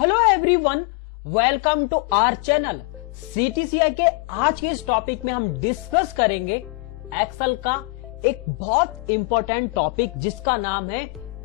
Hello everyone, welcome to our channel. CTCI के आज के इस टॉपिक में हम डिस्कस करेंगे एक्सेल का एक बहुत इंपॉर्टेंट टॉपिक जिसका नाम है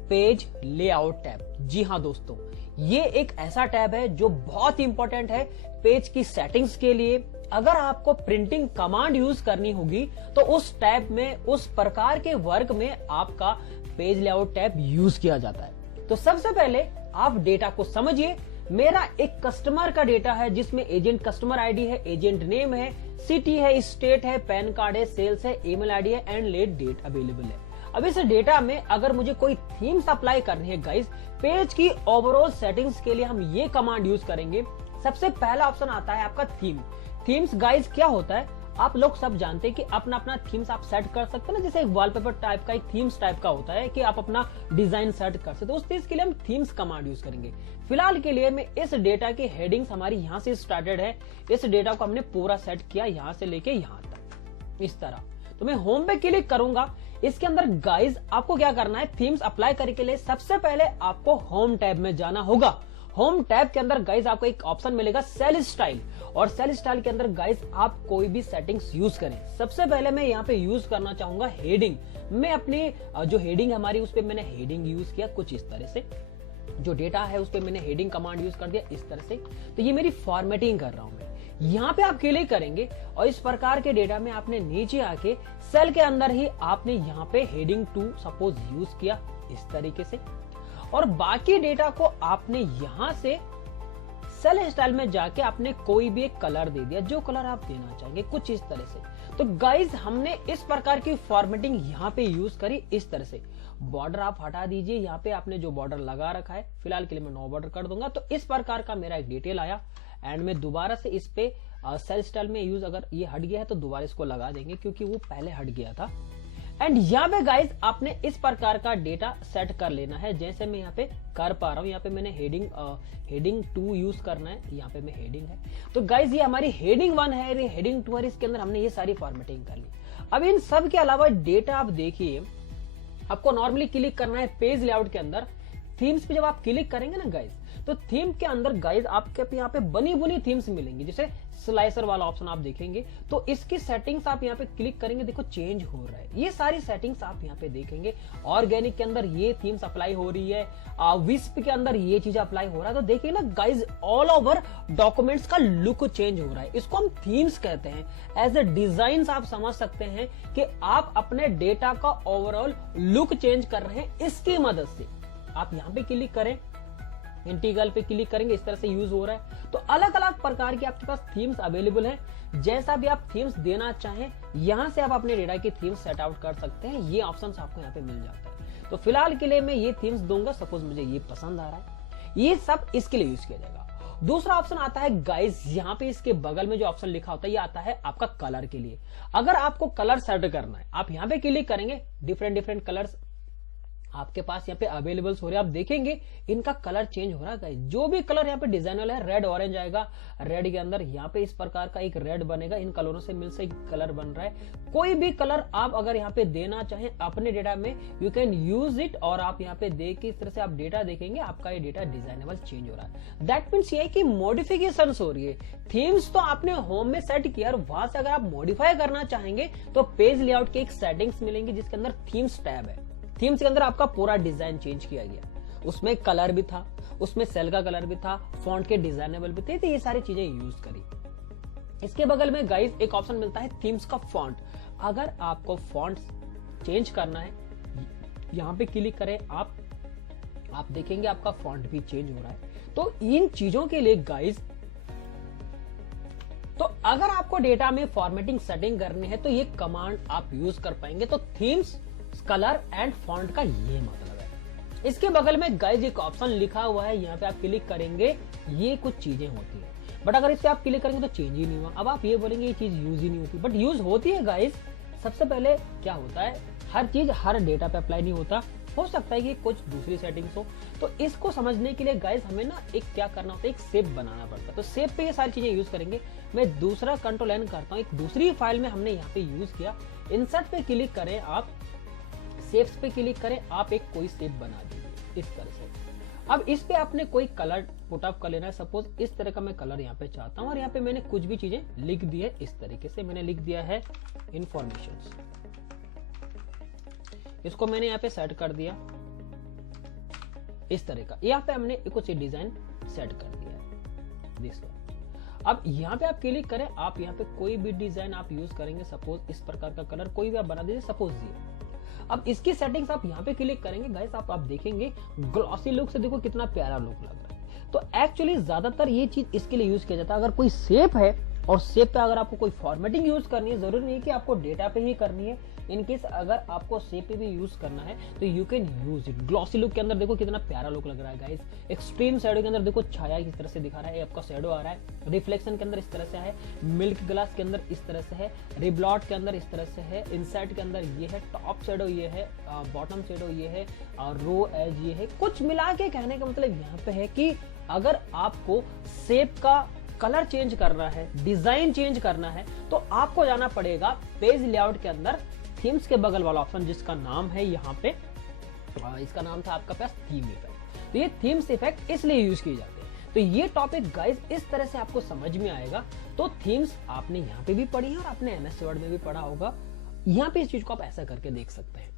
पेज लेआउट टैब। जी हां दोस्तों, ये एक ऐसा टैब है जो बहुत इंपॉर्टेंट है पेज की सेटिंग्स के लिए। अगर आपको प्रिंटिंग कमांड यूज करनी होगी तो उस टैब में, उस प्रकार के वर्क में आपका पेज लेआउट टैब यूज किया जाता है। तो सबसे पहले आप डेटा को समझिए। मेरा एक कस्टमर का डेटा है जिसमें एजेंट कस्टमर आईडी है, एजेंट नेम है, सिटी है, स्टेट है, पैन कार्ड है, सेल्स है, ईमेल आईडी है एंड लेट डेट अवेलेबल है। अब इस डेटा में अगर मुझे कोई थीम्स अप्लाई करनी है गाइस, पेज की ओवरऑल सेटिंग्स के लिए हम ये कमांड यूज करेंगे। सबसे पहला ऑप्शन आता है आपका थीम। थीम्स गाइस क्या होता है, आप लोग सब जानते हैं कि अपना अपना थीम्स आप सेट कर सकते हैं ना। जैसे एक वॉलपेपर टाइप का, एक थीम्स टाइप का होता है कि आप अपना डिजाइन सेट कर सकते हो। उस चीज के लिए हम थीम्स कमांड यूज करेंगे। फिलहाल के लिए मैं इस डेटा की हेडिंग्स हमारी यहां से स्टार्टेड है, इस डेटा को हमने पूरा सेट किया यहां से लेके यहां तक इस तरह। तो मैं होम पे क्लिक करूंगा। इसके अंदर गाइज आपको क्या करना है, थीम्स अप्लाई करने के लिए सबसे पहले आपको होम टैब में जाना होगा। होम टैब के अंदर गाइज आपको एक ऑप्शन मिलेगा सेल स्टाइल, और सेल स्टाइल के अंदर गाइज आप कोई भी सेटिंग्स यूज करें। सबसे पहले मैं यहाँ पे यूज करना चाहूंगा हेडिंग। मैं अपनी जो हेडिंग हमारी उस पर मैंने हेडिंग यूज किया कुछ इस तरह से। जो डेटा है उस पर मैंने हेडिंग कमांड यूज कर दिया इस तरह से। तो ये मेरी फॉर्मेटिंग कर रहा हूं मैं। यहाँ पे आप क्लिक करेंगे और इस प्रकार के डेटा में आपने नीचे आके सेल के अंदर ही आपने यहाँ पे हेडिंग 2 सपोज यूज किया इस तरीके से, और बाकी डेटा को आपने यहां से सेल स्टाइल में जाके आपने कोई भी एक कलर दे दिया, जो कलर आप देना चाहेंगे कुछ इस तरह से। तो गाइज हमने इस प्रकार की फॉर्मेटिंग यहाँ पे यूज करी इस तरह से। बॉर्डर आप हटा दीजिए, यहाँ पे आपने जो बॉर्डर लगा रखा है फिलहाल के लिए मैं नो बॉर्डर कर दूंगा। तो इस प्रकार का मेरा एक डिटेल आया एंड में दोबारा से इस पे सेल स्टाइल में यूज, अगर ये हट गया है तो दोबारा इसको लगा देंगे क्योंकि वो पहले हट गया था। एंड यहाँ पे गाइज आपने इस प्रकार का डेटा सेट कर लेना है जैसे मैं यहाँ पे कर पा रहा हूँ। यहाँ पे मैंने हेडिंग 2 यूज करना है, यहाँ पे मैं हेडिंग है। तो गाइज ये हमारी हेडिंग 1 है, ये हेडिंग 2 है, इसके अंदर हमने ये सारी फॉर्मेटिंग कर ली। अब इन सब के अलावा डेटा आप देखिए, आपको नॉर्मली क्लिक करना है पेज लेआउट के अंदर। थीम्स पे जब आप क्लिक करेंगे ना गाइज, तो थीम के अंदर गाइज आपके यहाँ पे बनी बुनी थीम्स मिलेंगी। जैसे स्लाइसर वाला ऑप्शन आप देखेंगे तो इसकी सेटिंग्स आप यहाँ पे क्लिक करेंगे, देखो चेंज हो रहा है। ये सारी सेटिंग्स आप यहाँ पे देखेंगे। ऑर्गेनिक के अंदर ये थीम्स अप्लाई हो रही है, विस्प के अंदर ये चीज अप्लाई हो रहा है। तो देखिए ना गाइज, ऑल ओवर डॉक्यूमेंट्स का लुक चेंज हो रहा है। इसको हम थीम्स कहते हैं। एज ए डिजाइन आप समझ सकते हैं कि आप अपने डेटा का ओवरऑल लुक चेंज कर रहे हैं इसकी मदद से। आप यहाँ पे क्लिक करें, इंटीग्रल पे क्लिक करेंगे, इस तरह से यूज हो रहा है। तो अलग अलग प्रकार की आपके पास थीम्स अवेलेबल है। जैसा भी आप थीम्स देना चाहें यहां से आप अपने डेटा की थीम्स सेट आउट कर सकते हैं। ये ऑप्शंस आपको यहाँ पे मिल जाता है। तो फिलहाल के लिए मैं ये थीम्स दूंगा, सपोज मुझे ये पसंद आ रहा है, ये सब इसके लिए यूज किया जाएगा। दूसरा ऑप्शन आता है गाइज, यहाँ पे इसके बगल में जो ऑप्शन लिखा होता है ये आता है आपका कलर के लिए। अगर आपको कलर सेट करना है, आप यहाँ पे क्लिक करेंगे, डिफरेंट डिफरेंट कलर्स आपके पास यहाँ पे अवेलेबल हो रहे हैं। आप देखेंगे इनका कलर चेंज हो रहा है। जो भी कलर यहाँ पे डिजाइनल है, रेड ऑरेंज आएगा, रेड के अंदर यहाँ पे इस प्रकार का एक रेड बनेगा। इन कलरों से मिल से एक कलर बन रहा है। कोई भी कलर आप अगर यहाँ पे देना चाहें अपने डेटा में, यू कैन यूज इट। और आप यहाँ पे देख के इस तरह से आप डेटा देखेंगे, आपका ये डेटा डिजाइनेबल चेंज हो रहा है। दैट मीन्स ये कि मॉडिफिकेशन हो रही है। थीम्स तो आपने होम में सेट किया, और वहां से अगर आप मॉडिफाई करना चाहेंगे तो पेज लेआउट की एक सेटिंग्स मिलेंगी जिसके अंदर थीम्स टैब है। थीम्स के अंदर आपका पूरा डिजाइन चेंज किया गया, उसमें कलर भी था, उसमें सेल का कलर भी था, फॉन्ट के डिजाइनेबल भी थे। तो ये सारी चीजें यूज करी। इसके बगल में गाइस एक ऑप्शन मिलता है थीम्स का फॉन्ट। अगर आपको फॉन्ट चेंज करना है, यहां पे क्लिक करें आप देखेंगे आपका फॉन्ट भी चेंज हो रहा है। तो इन चीजों के लिए गाइस, तो अगर आपको डेटा में फॉर्मेटिंग सेटिंग करनी है तो ये कमांड आप यूज कर पाएंगे। तो थीम्स, कलर एंड फॉन्ट का ये मतलब है। इसके बगल में गाइज एक ऑप्शन लिखा हुआ है, यहाँ पे आप क्लिक करेंगे, ये कुछ चीजें होती है। बट अगर इस पे आप क्लिक करेंगे तो चेंज ही नहीं हुआ। अब आप ये बोलेंगे ये चीज यूज ही नहीं होती, बट यूज होती है गाइज। सबसे पहले क्या होता है, हर चीज हर डेटा पे अप्लाई नहीं होता, हो सकता है कि कुछ दूसरी सेटिंग्स हो। तो इसको समझने के लिए गाइज हमें ना एक क्या करना होता है, एक शेप बनाना पड़ता है। तो शेप पे ये सारी चीजें यूज करेंगे। मैं दूसरा कंट्रोल एन करता हूँ, एक दूसरी फाइल में हमने यहाँ पे यूज किया। इंसर्ट पे क्लिक करें, आप शेप्स पे क्लिक करें, आप एक कोई शेप बना दीजिए इस तरह से। अब इस पे आपने कोई कलर पुटअप कर लेना है। सपोज इस तरह का मैं कलर यहाँ पे चाहता हूँ और यहाँ पे मैंने कुछ भी चीजें लिख दी है। इस तरीके से मैंने लिख दिया है इंफॉर्मेशन, इसको मैंने यहाँ पे सेट कर दिया इस तरह का। यहाँ पे हमने कुछ डिजाइन सेट कर दिया है दिस वन। अब यहाँ पे आप क्लिक करें, आप यहाँ पे कोई भी डिजाइन आप यूज करेंगे, सपोज इस प्रकार का कलर कोई भी आप बना दीजिए, सपोज ये। अब इसकी सेटिंग्स आप यहाँ पे क्लिक करेंगे गाइस, आप देखेंगे ग्लॉसी लुक से देखो कितना प्यारा लुक लग रहा है। तो एक्चुअली ज्यादातर ये चीज इसके लिए यूज किया जाता है। अगर कोई शेप है और शेप पे अगर आपको कोई फॉर्मेटिंग यूज करनी है, जरूरी नहीं कि आपको डेटा पे ही करनी है, इनकेस अगर आपको शेप पे भी यूज करना है तो you can use it. Glossy look के अंदर देखो कितना प्यारा लुक लग रहा है गाइस। एक्सट्रीम शैडो के अंदर देखो छाया किस तरह से दिखा रहा है, आपका शैडो आ रहा है। रिफ्लेक्शन के अंदर इस तरह से है, मिल्क ग्लास के अंदर इस तरह से है, रिब्लॉट के अंदर इस तरह से है, इनसाइड के अंदर ये है, टॉप शैडो ये है, बॉटम शैडो ये है, और रो एज ये है। कुछ मिला के कहने का मतलब यहाँ पे है कि अगर आपको शेप का कलर चेंज करना है, डिजाइन चेंज करना है, तो आपको जाना पड़ेगा पेज लेआउट के अंदर थीम्स के बगल वाला ऑप्शन, जिसका नाम है यहाँ पे, इसका नाम था आपका पास थीम इफेक्ट। तो ये थीम्स इफेक्ट इसलिए यूज किए जाते हैं। तो ये टॉपिक गाइस इस तरह से आपको समझ में आएगा। तो थीम्स आपने यहाँ पे भी पढ़ी है और आपने एमएस वर्ड में भी पढ़ा होगा। यहाँ पे इस चीज को आप ऐसा करके देख सकते हैं।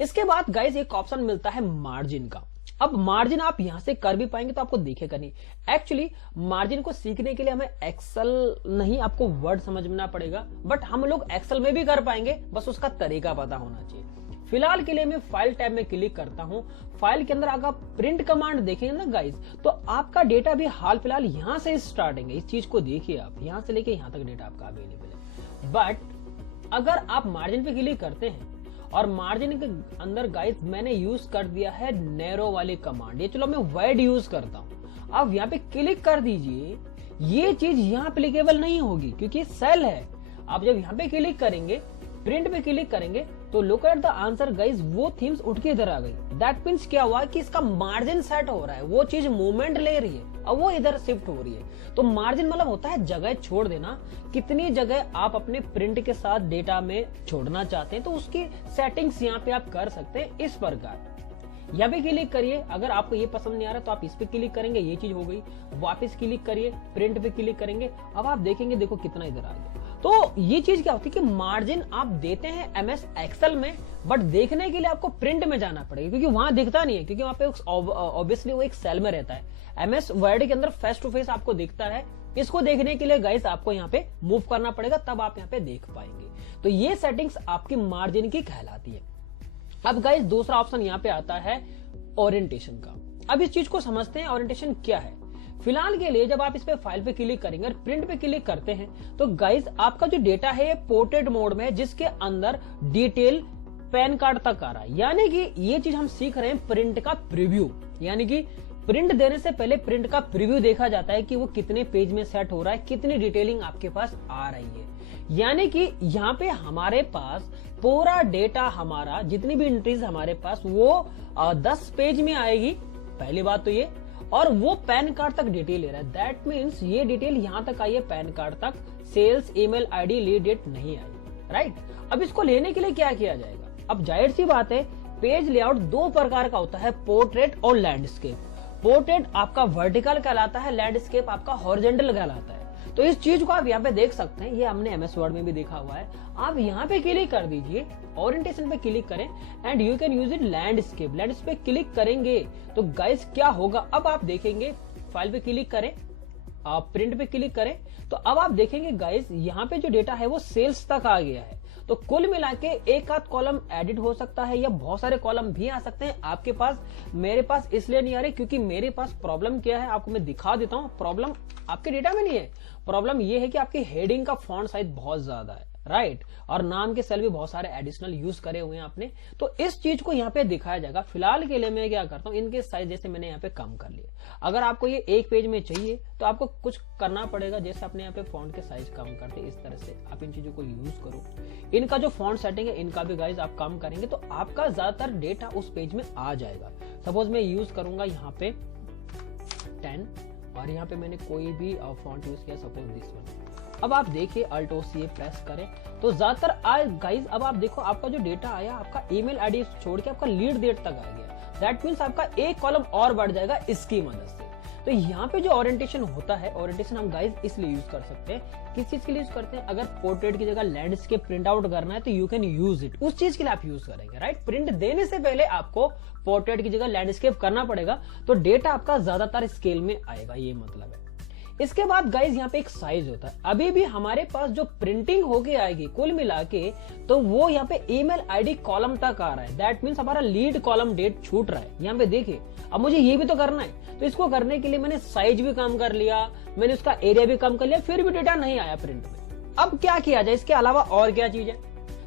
इसके बाद गाइस एक ऑप्शन मिलता है मार्जिन का। अब मार्जिन आप यहां से कर भी पाएंगे तो आपको दिखेगा नहीं। एक्चुअली मार्जिन को सीखने के लिए हमें एक्सेल नहीं, आपको वर्ड समझना पड़ेगा, बट हम लोग एक्सेल में भी कर पाएंगे, बस उसका तरीका पता होना चाहिए। फिलहाल के लिए मैं फाइल टैब में क्लिक करता हूं। फाइल के अंदर अगर आप प्रिंट कमांड देखेंगे ना गाइस, तो आपका डेटा भी हाल फिलहाल यहां से स्टार्टिंग है। इस चीज को देखिए आप, यहां से लेके यहां तक डेटा आपका अवेलेबल है। बट अगर आप मार्जिन पे क्लिक करते हैं और मार्जिन के अंदर गाइस मैंने यूज कर दिया है नैरो वाली कमांड, ये चलो मैं वाइड यूज करता हूं। अब यहाँ पे क्लिक कर दीजिए, ये चीज यहाँ एप्लीकेबल नहीं होगी क्योंकि सेल है। आप जब यहाँ पे क्लिक करेंगे, प्रिंट पे क्लिक करेंगे, तो look at the answer guys, वो थीम्स उठ के इधर आ गई। दैट मीन्स क्या हुआ कि इसका मार्जिन सेट हो रहा है, वो चीज मूवमेंट ले रही है और वो इधर शिफ्ट हो रही है। तो मार्जिन मतलब होता है जगह छोड़ देना, कितनी जगह आप अपने प्रिंट के साथ डेटा में छोड़ना चाहते हैं, तो उसकी सेटिंग्स यहाँ पे आप कर सकते हैं इस प्रकार। यहाँ पे क्लिक करिए, अगर आपको ये पसंद नहीं आ रहा तो आप इस पे क्लिक करेंगे, ये चीज हो गई। वापस क्लिक करिए, प्रिंट पे क्लिक करेंगे, अब आप देखेंगे देखो कितना इधर आ गया। तो ये चीज क्या होती है कि मार्जिन आप देते हैं एमएस एक्सेल में, बट देखने के लिए आपको प्रिंट में जाना पड़ेगा क्योंकि वहां दिखता नहीं है, क्योंकि वहां पे ऑब्वियसली वो एक सेल में रहता है। एमएस वर्ड के अंदर फेस टू फेस आपको दिखता है। इसको देखने के लिए गाइस आपको यहाँ पे मूव करना पड़ेगा, तब आप यहाँ पे देख पाएंगे। तो ये सेटिंग्स आपकी मार्जिन की कहलाती है। अब गाइस दूसरा ऑप्शन यहाँ पे आता है ओरिएंटेशन का। अब इस चीज को समझते हैं, ओरिएंटेशन क्या है। फिलहाल के लिए जब आप इस पे फाइल पे क्लिक करेंगे और प्रिंट पे क्लिक करते हैं, तो गाइस आपका जो डेटा है पोर्ट्रेट मोड में है, जिसके अंदर डिटेल पैन कार्ड तक आ रहा है। यानी कि ये चीज हम सीख रहे हैं प्रिंट का प्रीव्यू, यानी कि प्रिंट देने से पहले प्रिंट का प्रीव्यू देखा जाता है कि वो कितने पेज में सेट हो रहा है, कितनी डिटेलिंग आपके पास आ रही है। यानी कि यहाँ पे हमारे पास पूरा डेटा, हमारा जितनी भी एंट्रीज हमारे पास वो 10 पेज में आएगी, पहली बात तो ये, और वो पैन कार्ड तक डिटेल ले रहा है। दैट मीन्स ये डिटेल यहां तक आई है पैन कार्ड तक, sales, email ID, lead date नहीं आई, राइट। अब इसको लेने के लिए क्या किया जाएगा? अब जाहिर सी बात है, पेज लेआउट दो प्रकार का होता है, पोर्ट्रेट और लैंडस्केप। पोर्ट्रेट आपका वर्टिकल कहलाता है, लैंडस्केप आपका हॉरिजॉन्टल कहलाता है। तो इस चीज को आप यहाँ पे देख सकते हैं, ये हमने एमएस वर्ड में भी देखा हुआ है। आप यहाँ पे क्लिक कर दीजिए, ओरिएंटेशन पे क्लिक करें and you can use it landscape. Landscape पे क्लिक करेंगे तो गाइस क्या होगा, अब आप देखेंगे, फाइल पे क्लिक करें, आप प्रिंट पे क्लिक करें, तो अब आप देखेंगे गाइस यहाँ पे जो डेटा है वो सेल्स तक आ गया है। तो कुल मिला के एक आध कॉलम एडिट हो सकता है या बहुत सारे कॉलम भी आ सकते हैं आपके पास। मेरे पास इसलिए नहीं आ रहे क्योंकि मेरे पास प्रॉब्लम क्या है आपको मैं दिखा देता हूं। प्रॉब्लम आपके डेटा में नहीं है, प्रॉब्लम ये है कि आपकी हेडिंग का फॉन्ट साइज बहुत ज्यादा है, राइट, और नाम के सेल भी बहुत सारे एडिशनल यूज करे हुए हैं आपने। तो इस चीज को यहाँ पे दिखाया जाएगा। फिलहाल के लिए मैं क्या करता हूँ, इनके साइज जैसे मैंने यहाँ पे कम कर लिया। अगर आपको ये एक पेज में चाहिए तो आपको कुछ करना पड़ेगा, जैसे अपने यहाँ पे फॉन्ट के साइज कम करते, इस तरह से आप इन चीजों को यूज करो। इनका जो फॉन्ट सेटिंग है इनका भी गाइज आप कम करेंगे तो आपका ज्यादातर डेटा उस पेज में आ जाएगा। सपोज मैं यूज करूंगा यहाँ पे 10 और यहाँ पे मैंने कोई भी फॉन्ट यूज किया, सपोज दिस वन। अब आप देखिए अल्ट+C प्रेस करें तो ज्यादातर गाइज अब आप देखो आपका जो डेटा आया, आपका ईमेल आईडी छोड़ के आपका लीड डेट तक आ गया। दैट मीन्स आपका एक कॉलम और बढ़ जाएगा इसकी मदद से। तो यहाँ पे जो ओरिएंटेशन होता है, ओरिएंटेशन हम गाइस इसलिए यूज कर सकते हैं, किस चीज के लिए यूज करते हैं, अगर पोर्ट्रेट की जगह लैंडस्केप प्रिंट आउट करना है तो यू कैन यूज इट, उस चीज के लिए आप यूज करेंगे, राइट। प्रिंट देने से पहले आपको पोर्ट्रेट की जगह लैंडस्केप करना पड़ेगा, तो डेटा आपका ज्यादातर स्केल में आएगा, ये मतलब है। इसके बाद गाइज यहाँ पे एक साइज होता है, अभी भी हमारे पास जो प्रिंटिंग होके आएगी कुल मिला के, तो वो यहाँ पे ईमेल आईडी कॉलम तक आ रहा है, दैट मीन्स हमारा लीड कॉलम डेट छूट रहा है। यहाँ पे देखिए, अब मुझे ये भी तो करना है, तो इसको करने के लिए मैंने साइज भी कम कर लिया, मैंने उसका एरिया भी कम कर लिया, फिर भी डेटा नहीं आया प्रिंट में। अब क्या किया जाए, इसके अलावा और क्या चीज है,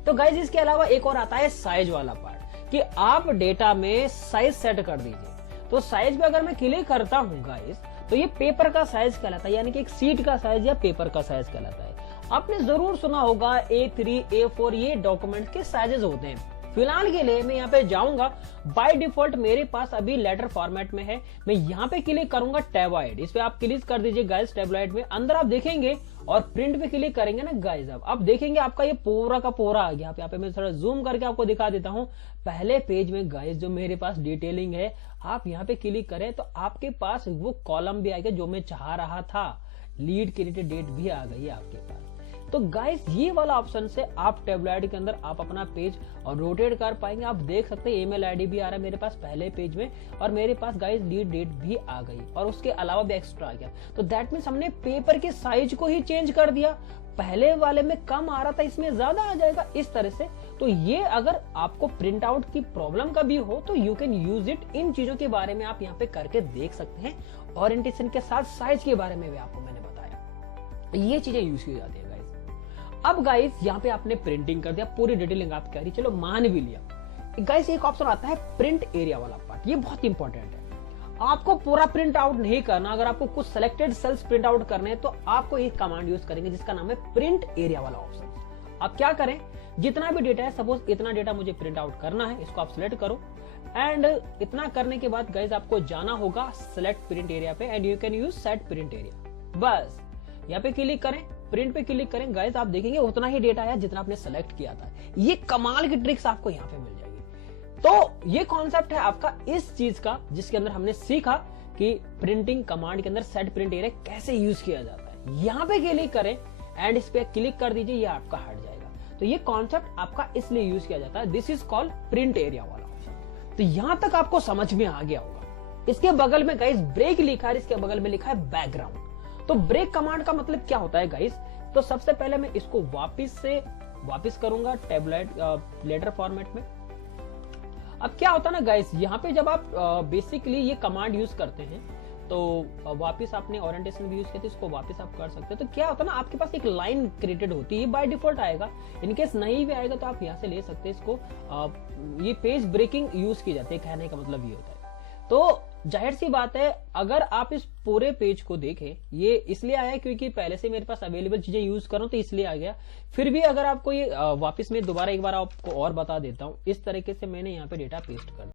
तो गाइज इसके अलावा एक और आता है साइज वाला पार्ट, कि आप डेटा में साइज सेट कर दीजिए। तो साइज पे अगर मैं क्लिक करता हूँ गाइज, तो ये पेपर का साइज कहलाता है, यानी कि एक सीट का साइज या पेपर का साइज कहलाता है। आपने जरूर सुना होगा A3, A4 ये डॉक्यूमेंट के साइजेस होते हैं। फिलहाल के लिए मैं यहाँ पे जाऊंगा, बाय डिफॉल्ट मेरे पास अभी लेटर फॉर्मेट में है, मैं यहाँ पे क्लिक करूंगा टेबलॉइड, इस पे आप क्लिक कर दीजिए गाइस टेबलॉइड में, अंदर आप देखेंगे और प्रिंट पे क्लिक करेंगे ना गाइस, अब देखेंगे आपका ये पूरा का पूरा आ गया। यहाँ पे मैं थोड़ा जूम करके आपको दिखा देता हूँ। पहले पेज में गाइस जो मेरे पास डिटेलिंग है, आप यहाँ पे क्लिक करें तो आपके पास वो कॉलम भी आएगा जो मैं चाह रहा था, लीड क्रेडिट डेट भी आ गई है आपके पास। तो गाइस ये वाला ऑप्शन से आप टेबलॉइड के अंदर आप अपना पेज और रोटेट कर पाएंगे। आप देख सकते हैं ईमेल आईडी भी आ रहा है मेरे पास पहले पेज में, और मेरे पास गाइस लीड डेट भी आ गई, और उसके अलावा भी एक्स्ट्रा आ गया। तो दैट मीन्स हमने पेपर के साइज को ही चेंज कर दिया, पहले वाले में कम आ रहा था, इसमें ज्यादा आ जाएगा, इस तरह से। तो ये अगर आपको प्रिंट आउट की प्रॉब्लम कभी हो तो यू कैन यूज इट। इन चीजों के बारे में आप यहाँ पे करके देख सकते हैं, ओरिएंटेशन के साथ साइज के बारे में भी आपको मैंने बताया, ये चीजें यूज की जाती है। अब गाइस यहाँ पे आपने प्रिंटिंग कर दिया, पूरी डिटेलिंग आप कह रही, चलो मान भी लिया। गाइस एक ऑप्शन आता है प्रिंट एरिया वाला पार्ट, ये बहुत इंपॉर्टेंट है। आपको पूरा प्रिंट आउट नहीं करना, अगर आपको कुछ सिलेक्टेड सेल्स प्रिंट आउट करने हैं तो आपको एक कमांड यूज करेंगे जिसका नाम है प्रिंट एरिया वाला ऑप्शन। आप क्या करें, जितना भी डेटा है, सपोज इतना डेटा मुझे प्रिंट आउट करना है, इसको आप सिलेक्ट करो, एंड इतना करने के बाद गाइस आपको जाना होगा सिलेक्ट प्रिंट एरिया पे, and you can use set print area. बस यहाँ पे क्लिक करें, प्रिंट पे क्लिक करें, गाइस आप देखेंगे उतना ही डेटा आया जितना आपने सेलेक्ट किया था। ये कमाल की ट्रिक्स आपको यहाँ पे मिल जाएगी। तो ये कॉन्सेप्ट है आपका इस चीज का, जिसके अंदर हमने सीखा कि प्रिंटिंग कमांड के अंदर सेट प्रिंट एरिया कैसे यूज किया जाता है। यहाँ पे क्लिक करें एंड इस पे क्लिक कर दीजिए, ये आपका हट जाएगा। तो ये कॉन्सेप्ट आपका इसलिए यूज किया जाता है, this is called print area वाला ऑप्शन। तो यहां तक आपको समझ में आ गया होगा। इसके बगल में गाइस ब्रेक लिखा है, इसके बगल में लिखा है बैकग्राउंड। तो ब्रेक कमांड का मतलब क्या होता है गाइस, तो सबसे पहले मैं इसको वापस करूंगा टेबलॉइड लेटर फॉर्मेट में। अब क्या होता है ना गाइस, यहाँ पे जब आप बेसिकली ये कमांड यूज करते हैं तो वापस आपने ओरिएंटेशन भी यूज किया, इसको वापस आप कर सकते हैं। तो क्या होता है ना, आपके पास एक लाइन क्रिएटेड होती है, बाय डिफॉल्ट आएगा, इनकेस नहीं भी आएगा तो आप यहाँ से ले सकते हैं इसको। ये पेज ब्रेकिंग यूज की जाती है, कहने का मतलब ये होता है। तो जाहिर सी बात है, अगर आप इस पूरे पेज को देखें, ये इसलिए आया क्योंकि पहले से मेरे पास अवेलेबल चीजें यूज करूं तो इसलिए आ गया। फिर भी अगर आपको ये वापस में दोबारा एक बार आपको और बता देता हूं, इस तरीके से मैंने यहाँ पे डेटा पेस्ट कर दिया।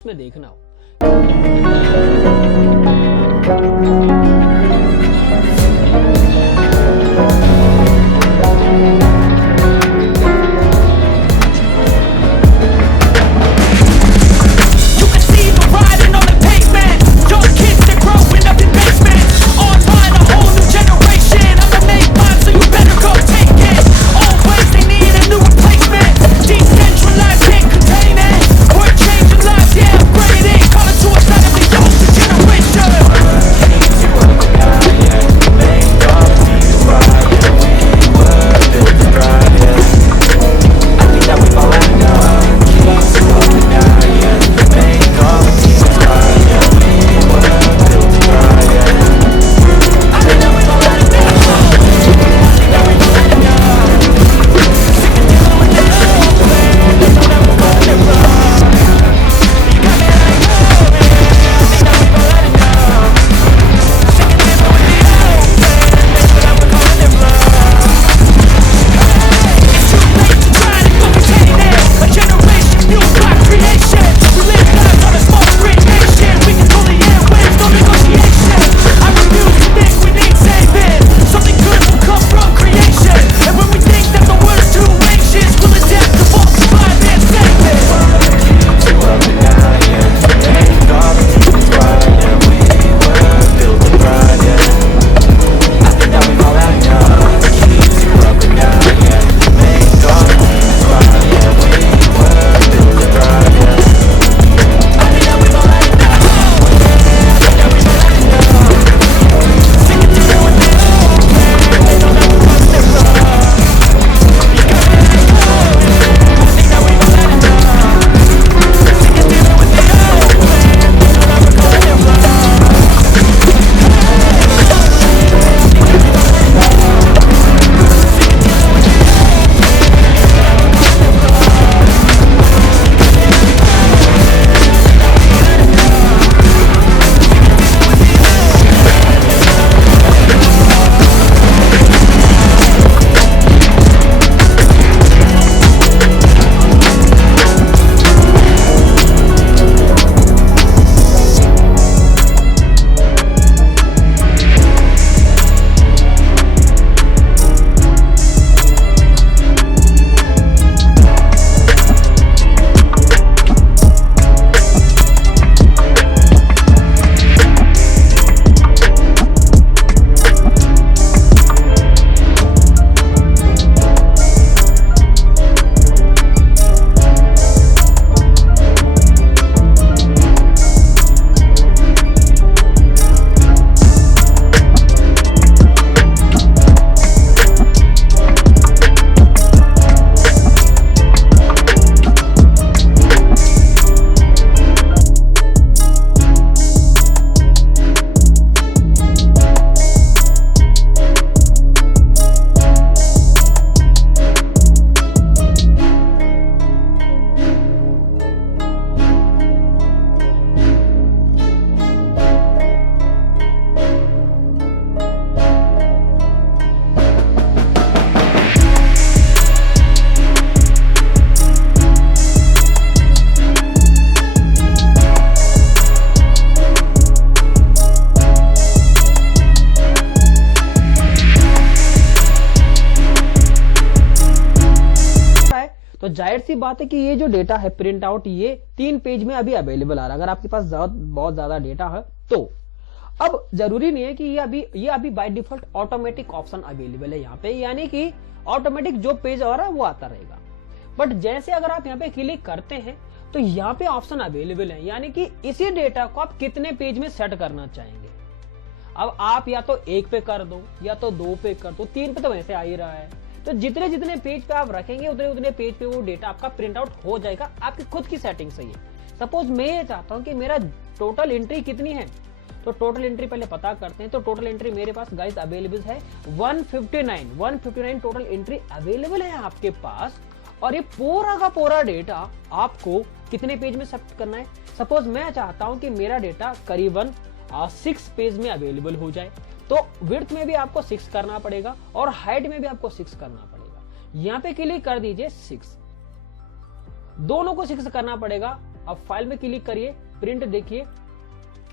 में देखना हो तो जाहिर सी बात है कि ये जो डेटा है प्रिंट आउट ये 3 पेज में अभी अवेलेबल आ रहा है, अगर आपके पास बहुत ज्यादा डेटा है तो। अब जरूरी नहीं है कि ये अभी by default automatic option available है यहाँ पे, यानी कि ऑटोमेटिक जो पेज आ रहा है वो आता रहेगा। बट जैसे अगर आप यहाँ पे क्लिक करते हैं तो यहाँ पे ऑप्शन अवेलेबल है, यानी कि इसी डेटा को आप कितने पेज में सेट करना चाहेंगे। अब आप या तो 1 पे कर दो या तो 2 पे कर दो, 3 पे तो वैसे आ ही रहा है। तो जितने जितने पेज पे आप रखेंगे उतने उतने पेज पे वो डेटा आपका प्रिंट आउट हो जाएगा, आपकी खुद की सेटिंग से ही। सपोज मैं ये चाहता हूं कि मेरा टोटल एंट्री कितनी है, तो टोटल एंट्री पहले पता करते हैं। तो टोटल एंट्री मेरे पास गाइस अवेलेबल है 159 टोटल एंट्री अवेलेबल है आपके पास। और ये पूरा का पूरा डेटा आपको कितने पेज में सेट करना है। सपोज मैं चाहता हूं कि मेरा डेटा करीबन 6 पेज में अवेलेबल हो जाए, तो विड्थ में भी आपको 6 करना पड़ेगा और हाइट में भी आपको 6 करना पड़ेगा। यहां पे क्लिक कर दीजिए 6, दोनों को 6 करना पड़ेगा। अब फाइल में क्लिक करिए, प्रिंट देखिए,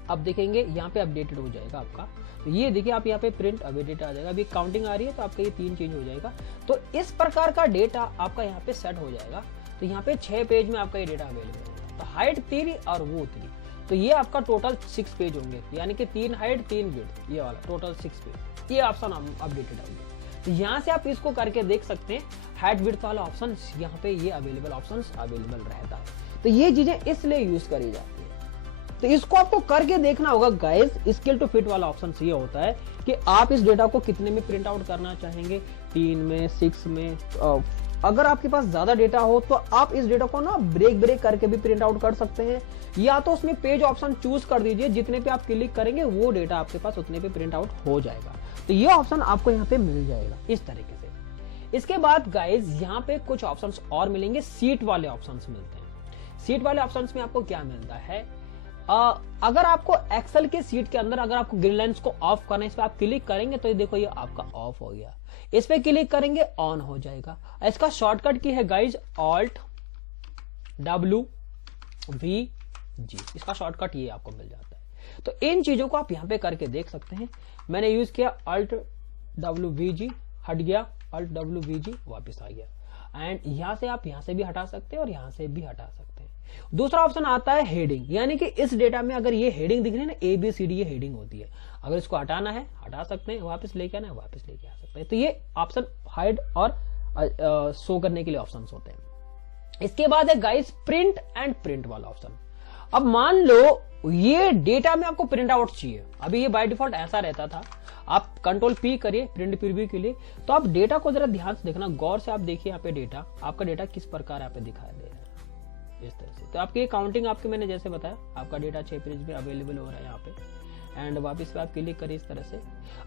अब देखेंगे यहाँ पे अपडेटेड हो जाएगा आपका। तो ये देखिए आप यहाँ पे प्रिंट अपडेट आ जाएगा, अभी काउंटिंग आ रही है तो आपका ये 3 चेंज हो जाएगा। तो इस प्रकार का डेटा आपका यहाँ पे सेट हो जाएगा। तो यहाँ पे 6 पेज में आपका ये डेटा अवेलेबल होगा। तो हाइट 3 और वो 3, तो ये आपका टोटल 6 पेज होंगे, यानी कि 3 हाइट 3 विड्थ, ये वाला टोटल 6 पेज। ये ऑप्शन अपडेटेड होगा। तो यहाँ से आप इसको करके देख सकते हैं, हाइट विड्थ वाला ऑप्शन यहाँ पे ये अवेलेबल ऑप्शन अवेलेबल रहता है। तो ये चीजें इसलिए यूज करी जाती है। तो इसको आपको करके देखना होगा गाइस। स्केल टू फिट वाला ऑप्शन ये होता है कि आप इस डेटा को कितने में प्रिंट आउट करना चाहेंगे, 3 में, 6 में। अगर आपके पास ज्यादा डेटा हो तो आप इस डेटा को ना ब्रेक करके भी प्रिंट आउट कर सकते हैं, या तो उसमें पेज ऑप्शन चूज कर दीजिए, जितने पे आप क्लिक करेंगे वो डेटा आपके पास उतने पे प्रिंट आउट हो जाएगा। तो ये ऑप्शन आपको यहाँ पे मिल जाएगा इस तरीके से। इसके बाद गाइज यहाँ पे कुछ ऑप्शंस और मिलेंगे, सीट वाले ऑप्शंस मिलते हैं। सीट वाले ऑप्शंस में आपको क्या मिलता है, अगर आपको एक्सेल के सीट के अंदर अगर आपको ग्रिड लाइंस को ऑफ करना है, इस पे आप क्लिक करेंगे तो ये देखो ये आपका ऑफ हो गया। इस पे क्लिक करेंगे ऑन हो जाएगा। इसका शॉर्टकट की है guys Alt W V G, इसका शॉर्टकट ये आपको मिल जाता है। तो इन चीजों को आप यहाँ पे करके देख सकते हैं। मैंने यूज किया Alt W V G, हट गया, Alt W V G वापस आ गया। एंड यहाँ से आप यहाँ से भी हटा सकते हैं और यहाँ से भी हटा सकते हैं। दूसरा ऑप्शन आता है हेडिंग, यानी कि इस डेटा में अगर ये हेडिंग दिख रही है ना, ABCD ये हेडिंग होती है। अगर इसको हटाना है हटा सकते हैं, वापस लेके आना है वापस लेके आ सकते हैं। तो ये ऑप्शन हाइड और शो करने के लिए ऑप्शन होते हैं। इसके बाद है गाइस प्रिंट एंड प्रिंट वाला ऑप्शन। अब मान लो ये डेटा में आपको प्रिंट आउट चाहिए, अभी ये बाय डिफॉल्ट ऐसा रहता था। आप कंट्रोल P करिए प्रिंट प्रीव्यू के लिए। तो आप डेटा को जरा ध्यान से देखना, गौर से आप देखिए यहाँ पे डेटा, आपका डेटा किस प्रकार यहाँ पे दिखाई दे रहा है इस तरह से। तो आपकी काउंटिंग आपके मैंने जैसे बताया, आपका डेटा 6 पेज में अवेलेबल हो रहा है यहाँ पे। एंड वापस पे आप क्लिक करिए इस तरह से।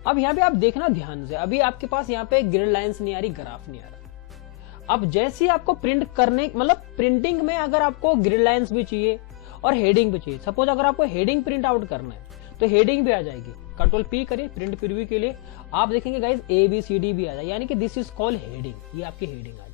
अब यहाँ पे आप देखना ध्यान से, अभी आपके पास यहाँ पे ग्रिड लाइंस नहीं आ रही, ग्राफ नहीं आ रहा। अब जैसे आपको प्रिंट करने, मतलब प्रिंटिंग में अगर आपको ग्रिड लाइंस भी चाहिए और हेडिंग भी चाहिए, सपोज अगर आपको हेडिंग प्रिंट आउट करना है तो हेडिंग भी आ जाएगी। कंट्रोल P करिए प्रिंट प्रीव्यू के लिए, आप देखेंगे गाइस ABCD भी आ जाए, यानी कि दिस इज कॉल्ड हेडिंग, ये आपकी हेडिंग आ जाएगी।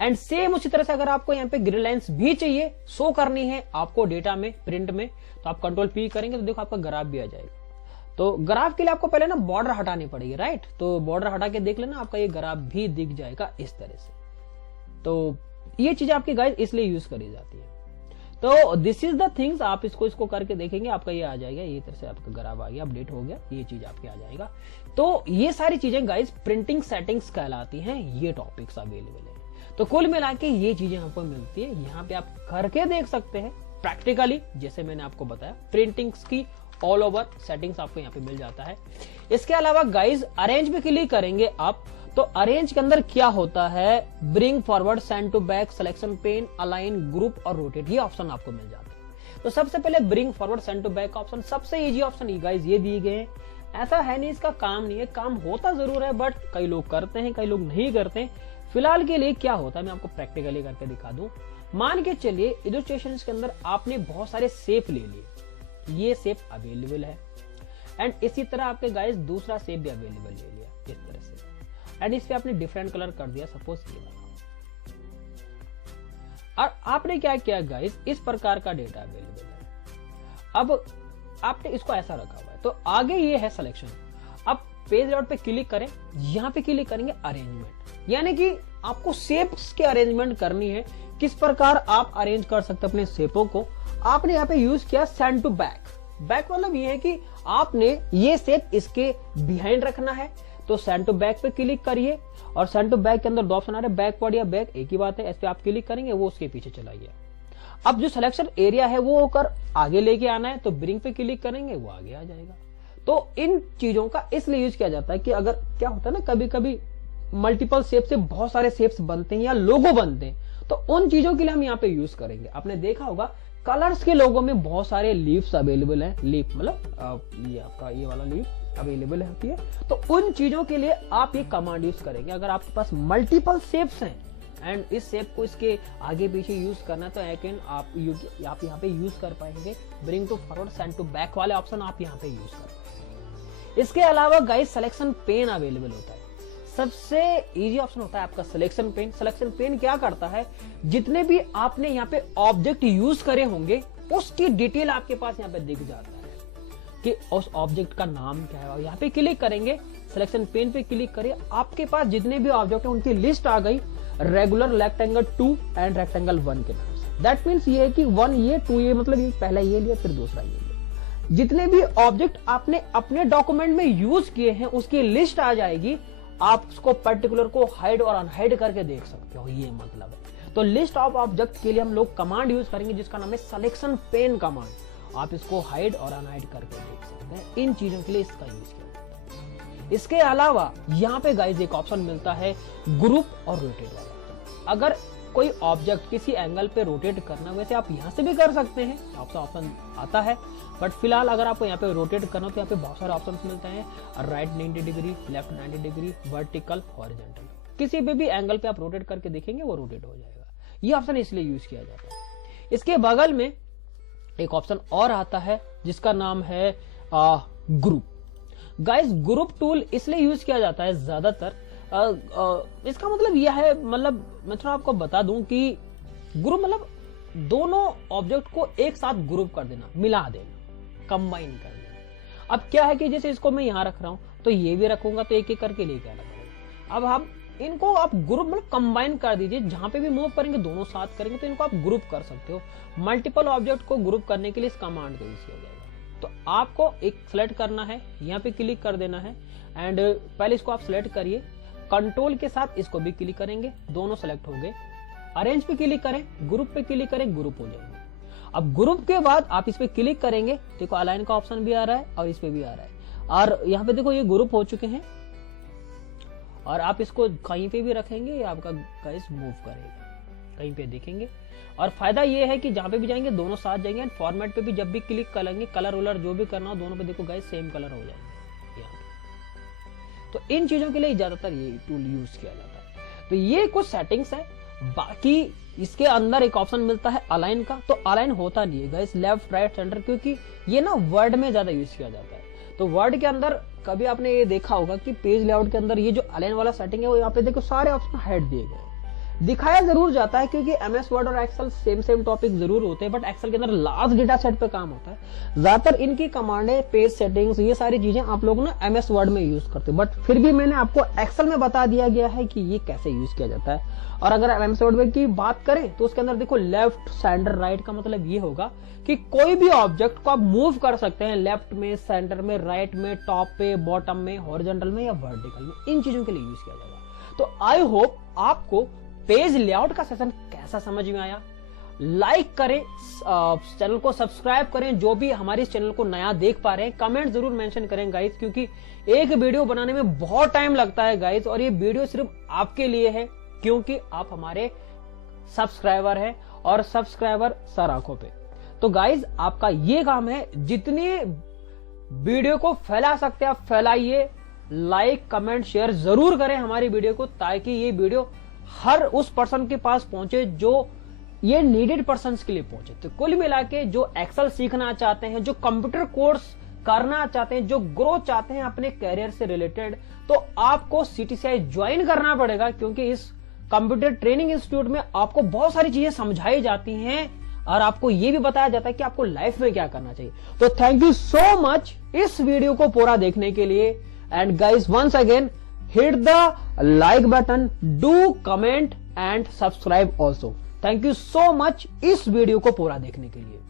एंड सेम उसी तरह से अगर आपको यहाँ पे ग्रिड लाइंस भी चाहिए, शो करनी है आपको डेटा में प्रिंट में, तो आप कंट्रोल P करेंगे तो देखो आपका ग्राफ भी आ जाएगा। तो ग्राफ के लिए आपको पहले ना बॉर्डर हटानी पड़ेगी, राइट। तो बॉर्डर हटा के देख लेना, आपका ये ग्राफ भी दिख जाएगा इस तरह से। तो ये चीज आपकी गाइस इसलिए यूज करी जाती है। तो दिस इज द थिंग्स, आप इसको करके देखेंगे, आपका ये आ जाएगा, ये तरह से आपका ग्राफ आ गया, अपडेट हो गया, ये चीज आपके आ जाएगा। तो ये सारी चीजें गाइस प्रिंटिंग सेटिंग्स कहलाती हैं, ये टॉपिक्स अवेलेबल है। तो कुल मिला के ये चीजें आपको मिलती है, यहाँ पे आप करके देख सकते हैं प्रैक्टिकली, जैसे मैंने आपको बताया प्रिंटिंग्स की ऑल ओवर सेटिंग्स आपको यहाँ पे मिल जाता है। इसके अलावा गाइज अरेंज में क्लिक करेंगे आप, तो अरेंज के अंदर क्या होता है, bring forward, send to back, selection pane, align, group और रोटेट, ये ऑप्शन आपको मिल जाते हैं। तो सबसे पहले bring forward, send to back option, सबसे इजी ऑप्शन ये गाइज ये दिए गए हैं। ऐसा है नहीं इसका काम नहीं है, काम होता जरूर है, बट कई लोग करते हैं कई लोग नहीं करते हैं। फिलहाल के लिए क्या होता है मैं आपको प्रैक्टिकली करके दिखा दूं। मान के चलिए इलस्ट्रेशन के अंदर आपने बहुत सारे शेप ले लिए, ये शेप अवेलेबल है, एंड इसी तरह आपके गाइस दूसरा शेप भी अवेलेबल ले लिया इस तरह से, एंड इस पे आपने डिफरेंट कलर कर दिया, सपोज ये वाला। और आपने क्या किया गाइस, इस प्रकार का डेटा अवेलेबल है। अब आपने इसको ऐसा रखा हुआ है, तो आगे ये है सिलेक्शन। अब पेज लेआउट पे क्लिक करें, यहाँ पे क्लिक करेंगे अरेंजमेंट, यानी कि आपको शेप्स के अरेंजमेंट करनी है, किस प्रकार आप अरेंज कर सकते हैं अपने शेपों को। आपने यहाँ पे यूज किया सेंड टू बैक। बैक मतलब ये है कि आपने ये शेप इसके बिहाइंड रखना है, तो सेंड टू बैक पे क्लिक करिए और सेंड टू बैक के अंदर दो ऑप्शन आ रहे हैं, बैकवर्ड या बैक, एक ही बात है, इस पे आप क्लिक करेंगे, वो उसके पीछे चलाइए। अब जो सिलेक्शन एरिया है वो होकर आगे लेके आना है, तो ब्रिंग पे क्लिक करेंगे, वो आगे आ जाएगा। तो इन चीजों का इसलिए यूज किया जाता है कि अगर क्या होता है ना, कभी कभी मल्टीपल शेप से बहुत सारे शेप्स बनते हैं या लोगो बनते हैं, तो उन चीजों के लिए हम यहाँ पे यूज करेंगे। आपने देखा होगा कलर्स के लोगों में बहुत सारे लीव्स अवेलेबल है, लीफ मतलब ये आपका ये वाला लीफ अवेलेबल होती है, तो उन चीजों के लिए आप ये कमांड यूज करेंगे। अगर आपके पास मल्टीपल शेप्स हैं एंड इस शेप को इसके आगे पीछे यूज करना, तो आप यहाँ पे यूज कर पाएंगे bring to forward, send to back वाले ऑप्शन आप यहाँ पे यूज कर पाएंगे। इसके अलावा गाइस सिलेक्शन पेन अवेलेबल होता है, सबसे इजी ऑप्शन होता है आपका सिलेक्शन पेन। सिलेक्शन पेन क्या करता है, जितने भी आपने यहाँ पे ऑब्जेक्ट यूज करे होंगे उसकी डिटेल आपके पास यहाँ पे दिख जाता है कि उस ऑब्जेक्ट का नाम क्या है। यहाँ पे क्लिक करेंगे, सिलेक्शन पेन पे क्लिक करिए, आपके पास जितने भी ऑब्जेक्ट है उनकी लिस्ट आ गई, रेगुलर, रेक्टेंगल 2 एंड रेक्टेंगल 1 के नाम से। दैट मीन्स ये है कि 1 ये 2 ये, मतलब ये पहला ये लिया फिर दूसरा ये लिया। जितने भी ऑब्जेक्ट आपने अपने डॉक्यूमेंट में यूज किए हैं उसकी लिस्ट आ जाएगी, आप उसको पर्टिकुलर को हाइड और अनहाइड करके देख सकते हो, ये मतलब है। तो लिस्ट ऑफ ऑब्जेक्ट के लिए हम लोग कमांड यूज करेंगे जिसका नाम है सिलेक्शन पेन कमांड। आप इसको हाइड और अनहाइड करके देख सकते हैं, इन चीजों के लिए इसका यूज किया जाता है। इसके अलावा यहाँ पे गाइज एक ऑप्शन मिलता है ग्रुप और रोटेट वाला। अगर कोई ऑब्जेक्ट किसी एंगल पे रोटेट करना, वैसे आप यहाँ से भी कर सकते हैं, आपका ऑप्शन आता है, बट फिलहाल अगर आपको यहाँ पे रोटेट करना तो यहाँ पे बहुत सारे ऑप्शंस मिलते हैं, right 90 degree, left 90 degree, vertical, horizontal, किसी भी एंगल पे आप रोटेट करके देखेंगे वो रोटेट हो जाएगा। ये ऑप्शन इसलिए यूज किया जाता है। इसके बगल में एक ऑप्शन और आता है जिसका नाम है ग्रुप। गाइस ग्रुप टूल इसलिए यूज किया जाता है ज्यादातर, इसका मतलब यह है, मतलब मैं थोड़ा आपको बता दूं कि ग्रुप मतलब दोनों ऑब्जेक्ट को एक साथ ग्रुप कर देना, मिला देना, कंबाइन कर देना। अब क्या है कि जैसे इसको मैं यहां रख रहा हूं तो ये भी रखूंगा तो एक एक करके लेके आना पड़ेगा। अब हम इनको आप ग्रुप मतलब कंबाइन कर दीजिए, जहां पे भी मूव करेंगे दोनों साथ करेंगे तो इनको आप ग्रुप कर सकते हो। मल्टीपल ऑब्जेक्ट को ग्रुप करने के लिए इस कमांड का यूज किया जाएगा। तो आपको एक सिलेक्ट करना है, यहाँ पे क्लिक कर देना है एंड पहले इसको आप सिलेक्ट करिए, कंट्रोल के साथ इसको भी क्लिक करेंगे, दोनों सेलेक्ट हो गए। अरेंज पे क्लिक करें, ग्रुप पे क्लिक करें, ग्रुप हो जाएंगे। अब ग्रुप के बाद आप इस पे क्लिक करेंगे, देखो अलाइन का ऑप्शन भी आ रहा है और इस पे भी आ रहा है, और यहाँ पे देखो ये ग्रुप हो चुके हैं और आप इसको कहीं पे भी रखेंगे या आपका गाइस मूव करेगा, कहीं पे देखेंगे। और फायदा ये है कि जहां पे भी जाएंगे दोनों साथ जाएंगे, एंड फॉर्मेट पे भी जब भी क्लिक करेंगे, कलर वलर जो भी करना हो दोनों पे देखो गाइस सेम कलर हो जाएंगे यहाँ पे। तो इन चीजों के लिए ज्यादातर ये टूल यूज किया जाता है। तो ये कुछ सेटिंग्स है। बाकी इसके अंदर एक ऑप्शन मिलता है अलाइन का, तो अलाइन होता नहीं है गाइस लेफ्ट राइट सेंटर, क्योंकि ये ना वर्ड में ज्यादा यूज किया जाता है। तो वर्ड के अंदर कभी आपने ये देखा होगा कि पेज लेआउट के अंदर ये जो अलाइन वाला सेटिंग है वो यहाँ पे देखो सारे ऑप्शन हाइड दिए गए, दिखाया जरूर जाता है क्योंकि एमएस वर्ड और एक्सेल सेम टॉपिक जरूर होते हैं, बट एक्सेल के अंदर लार्ज डेटा सेट पे काम होता है। ज्यादातर इनकी कमांडें, पेज सेटिंग्स, ये सारी चीजें आप लोग ना एमएस वर्ड में यूज करते हैं, बट फिर भी मैंने आपको एक्सेल में बता दिया गया है कि ये कैसे यूज किया जाता है। और अगर एमएस वर्ड की बात करें तो उसके अंदर देखो लेफ्ट सेंटर राइट का मतलब ये होगा कि कोई भी ऑब्जेक्ट को आप मूव कर सकते हैं लेफ्ट में, सेंटर में, राइट में, टॉप पे, बॉटम में, हॉरिजॉन्टल में या वर्टिकल में, इन चीजों के लिए यूज किया जाएगा। तो आई होप आपको पेज लेआउट का सेशन कैसा समझ में आया। लाइक करें, चैनल को सब्सक्राइब करें, जो भी हमारे इस चैनल को नया देख पा रहे हैं कमेंट जरूर मेंशन करें गाइस, क्योंकि एक वीडियो बनाने में बहुत टाइम लगता है गाइस, और ये वीडियो सिर्फ आपके लिए है क्योंकि आप हमारे सब्सक्राइबर हैं और सब्सक्राइबर सर आंखों पे। तो गाइस आपका ये काम है, जितनी वीडियो को फैला सकते हैं आप फैलाइए, लाइक कमेंट शेयर जरूर करें हमारी वीडियो को, ताकि ये वीडियो हर उस पर्सन के पास पहुंचे जो ये नीडेड पर्सन के लिए पहुंचे। तो कुल मिला के जो एक्सेल सीखना चाहते हैं, जो कंप्यूटर कोर्स करना चाहते हैं, जो ग्रोथ चाहते हैं अपने कैरियर से रिलेटेड, तो आपको सीटीसीआई ज्वाइन करना पड़ेगा, क्योंकि इस कंप्यूटर ट्रेनिंग इंस्टीट्यूट में आपको बहुत सारी चीजें समझाई जाती हैं और आपको यह भी बताया जाता है कि आपको लाइफ में क्या करना चाहिए। तो थैंक यू सो मच इस वीडियो को पूरा देखने के लिए। And guys once again hit the like button, do comment and subscribe also. Thank you so much इस वीडियो को पूरा देखने के लिए.